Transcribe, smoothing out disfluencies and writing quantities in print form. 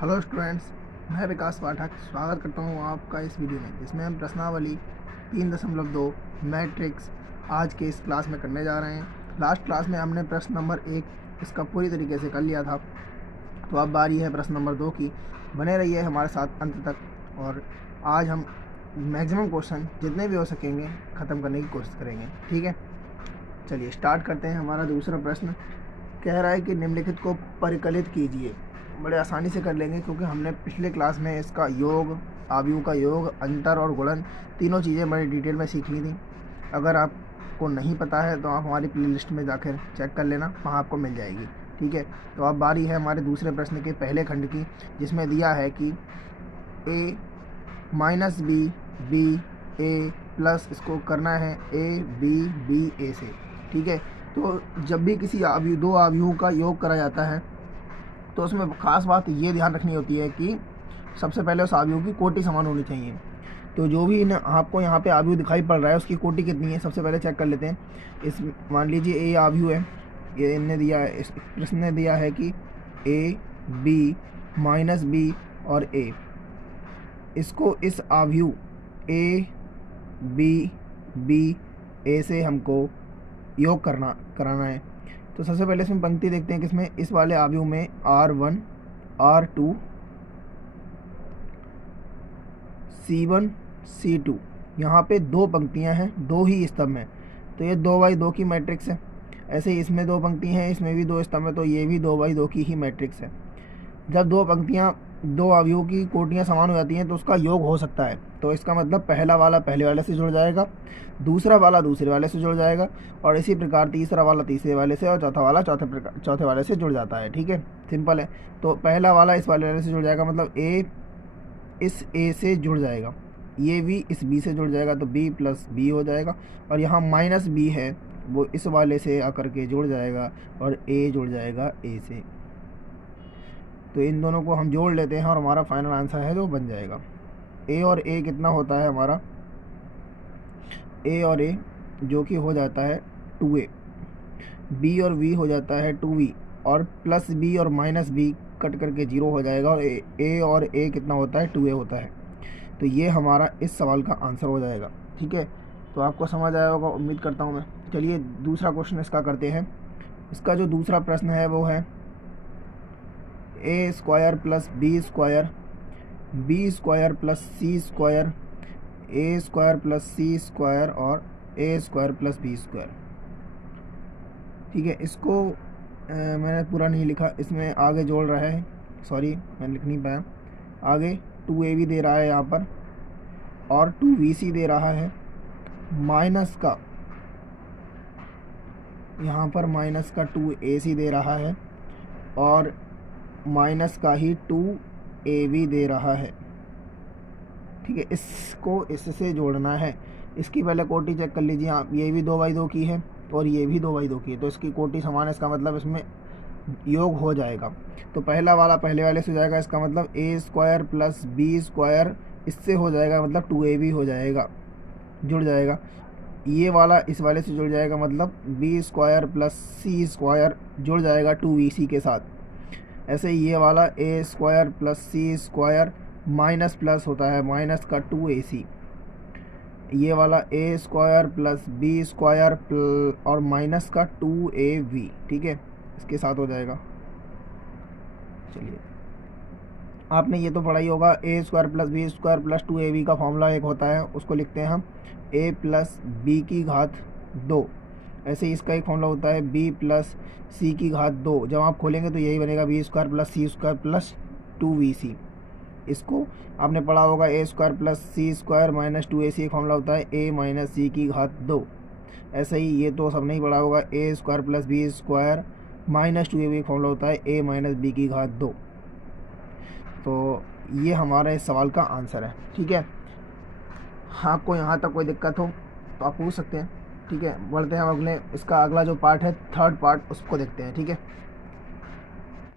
Hello students, मैं विकास पाठक स्वागत करता हूँ आपका इस वीडियो में, जिसमें हम प्रश्नावली 3.2 मैट्रिक्स आज के इस क्लास में करने जा रहे हैं। लास्ट क्लास में हमने प्रश्न नंबर 1 इसका पूरी तरीके से कर लिया था, तो अब बारी है प्रश्न नंबर 2 की। बने रहिए हमारे साथ अंत तक, और आज हम मैक्सिमम क्वेश्चन जितने भी हो सकेंगे ख़त्म करने की कोशिश करेंगे। ठीक है, चलिए स्टार्ट करते हैं। हमारा दूसरा प्रश्न कह रहा है कि निम्नलिखित को परिकलित कीजिए। बड़े आसानी से कर लेंगे, क्योंकि हमने पिछले क्लास में इसका योग, आव्यूह का योग, अंतर और गुणन तीनों चीज़ें बड़ी डिटेल में सीख ली थी। अगर आपको नहीं पता है तो आप हमारी प्लेलिस्ट में जाकर चेक कर लेना, वहाँ आपको मिल जाएगी। ठीक है, तो अब बारी है हमारे दूसरे प्रश्न के पहले खंड की, जिसमें दिया है कि a minus B B A plus इसको करना है ए बी बी ए से। ठीक है, तो जब भी किसी दो आव्यूहों का योग करा जाता है तो उसमें ख़ास बात ये ध्यान रखनी होती है कि सबसे पहले उस आव्यूह की कोटि समान होनी चाहिए। तो जो भी आपको यहाँ पे आव्यूह दिखाई पड़ रहा है उसकी कोटि कितनी है सबसे पहले चेक कर लेते हैं। इस मान लीजिए ए आव्यूह है, ये इनने दिया है, इस प्रश्न ने दिया है कि ए बी माइनस बी और ए, इसको इस आव्यूह ए बी बी ए से हमको योग कराना है। तो सबसे पहले इसमें पंक्ति देखते हैं, किसमें, इस वाले आव्यूह में R1 R2 C1 C2, यहाँ पे दो पंक्तियाँ हैं, दो ही स्तंभ हैं, तो ये 2x2 की मैट्रिक्स है। ऐसे ही इसमें दो पंक्ति हैं, इसमें भी दो स्तंभ है, तो ये भी 2x2 की ही मैट्रिक्स है। जब दो पंक्तियाँ, दो आव्यूहों की कोटियाँ समान हो जाती हैं तो उसका योग हो सकता है। तो इसका मतलब पहला वाला पहले वाले से जुड़ जाएगा, दूसरा वाला दूसरे वाले से जुड़ जाएगा, और इसी प्रकार तीसरा वाला तीसरे वाले से, और चौथा वाला चौथे वाले से जुड़ जाता है। ठीक है, सिंपल है। तो पहला वाला इस वाले से जुड़ जाएगा, मतलब ए इस ए से जुड़ जाएगा, ये भी इस बी से जुड़ जाएगा, तो बी प्लस बी हो जाएगा। और यहाँ माइनस बी है, वो इस वाले से आकर के जुड़ जाएगा, और ए जुड़ जाएगा ए से। तो इन दोनों को हम जोड़ लेते हैं और हमारा फाइनल आंसर है जो बन जाएगा। ए और ए कितना होता है हमारा, ए और ए जो कि हो जाता है 2a, बी और वी हो जाता है 2v, और प्लस बी और माइनस बी कट करके 0 हो जाएगा, और ए और ए कितना होता है, 2a होता है। तो ये हमारा इस सवाल का आंसर हो जाएगा। ठीक है, तो आपको समझ आया होगा, उम्मीद करता हूँ मैं। चलिए दूसरा क्वेश्चन इसका करते हैं। इसका जो दूसरा प्रश्न है वो है a square plus b square, b square plus c square, a square plus c square, और a square plus b square. ठीक है, इसको मैंने पूरा नहीं लिखा, इसमें आगे जोड़ रहा है, सॉरी मैं लिख नहीं पाया। आगे 2a भी दे रहा है यहाँ पर, और 2bc दे रहा है, माइनस का यहाँ पर माइनस का 2ac दे रहा है, और माइनस का ही 2ab दे रहा है। ठीक है, इसको इससे जोड़ना है। इसकी पहले कोटि चेक कर लीजिए आप, ये भी 2x2 की है और ये भी 2x2 की है, तो इसकी कोटि समान है, इसका मतलब इसमें योग हो जाएगा। तो पहला वाला पहले वाले से हो जाएगा, इसका मतलब ए स्क्वायर प्लस बी स्क्वायर इससे हो जाएगा, मतलब 2ab हो जाएगा, जुड़ जाएगा। ये वाला इस वाले से जुड़ जाएगा, मतलब B square plus c square जुड़ जाएगा 2bc के साथ। ऐसे ही ये वाला ए square plus c square minus plus होता है माइनस का 2ac, ये वाला ए स्क्वायर प्लस बी स्क्वायर और माइनस का 2ab, ठीक है, इसके साथ हो जाएगा। चलिए, आपने ये तो पढ़ा ही होगा, a square plus b square plus 2ab का फॉर्मूला एक होता है, उसको लिखते हैं हम a प्लस बी की घात 2। ऐसे ही इसका एक फॉर्मूला होता है b प्लस सी की घात 2। जब आप खोलेंगे तो यही बनेगा B square plus c square plus 2bc। इसको आपने पढ़ा होगा, a square plus c square minus 2ac एक फॉर्मूला होता है a माइनस सी की घात 2। ऐसे ही ये तो सब नहीं पढ़ा होगा, a square plus b square minus 2ab एक फॉर्मूला होता है a माइनस बी की घात 2। तो ये हमारा इस सवाल का आंसर है। ठीक है, आपको यहाँ तक कोई दिक्कत हो तो आप पूछ सकते हैं। ठीक है, बढ़ते हैं हम अगले, इसका अगला जो पार्ट है, थर्ड पार्ट, उसको देखते हैं। ठीक है।